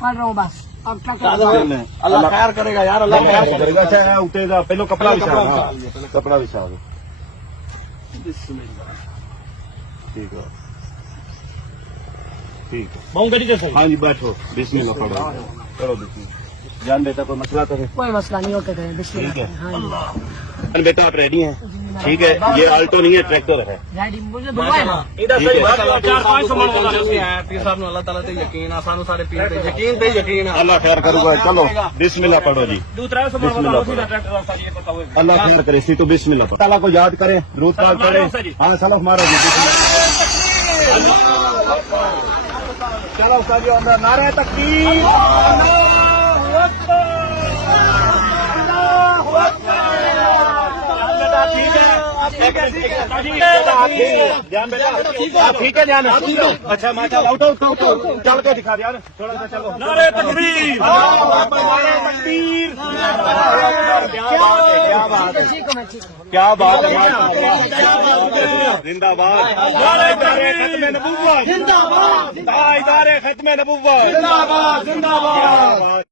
पढ़ रहा हूँ बस। अब क्या अल्लाह खैर करेगा यार, अल्लाह खैर करेगा। अच्छा उते दा पहलो कपड़ा बिछा, कपड़ा बिछा दो। ठीक है ठीक है, हाँ जी बैठो, बिस्मिल्लाह पढ़ो, चलो बिस्मिल्लाह। जान बेटा कोई मसला तो है? कोई मसला नहीं, ओके करें बिस्मिल्लाह। ठीक है। हाँ जान बेटा आप रेडी हैं? ठीक है, ये आल्टो नहीं है, ट्रैक्टर है। डैडी मुझे दुआएं ना। अल्लाह खैर करूगा, चलो बिस्मिल्लाह पढ़ो जी। बिस्मिल्लाह पढ़ो। अल्लाह खैर करे, इसी तो बिस्मिल्लाह पढ़ो। ताला को याद करे, रूद पाक करे। हाँ चलो हमारा जी, चलो उस्ताद जी अंदर, नारे तकबीर, ठीक है ध्यान। अच्छा माशाल्लाह, उठो उठो उठो, चल के दिखा यार, थोड़ा सा चलो। नारे तकबीर, क्या बात है, क्या बात है, जिंदाबाद। खत्म नबुव्वत जिंदाबाद, इदारे खत्म नबुव्वत जिंदाबाद जिंदाबाद।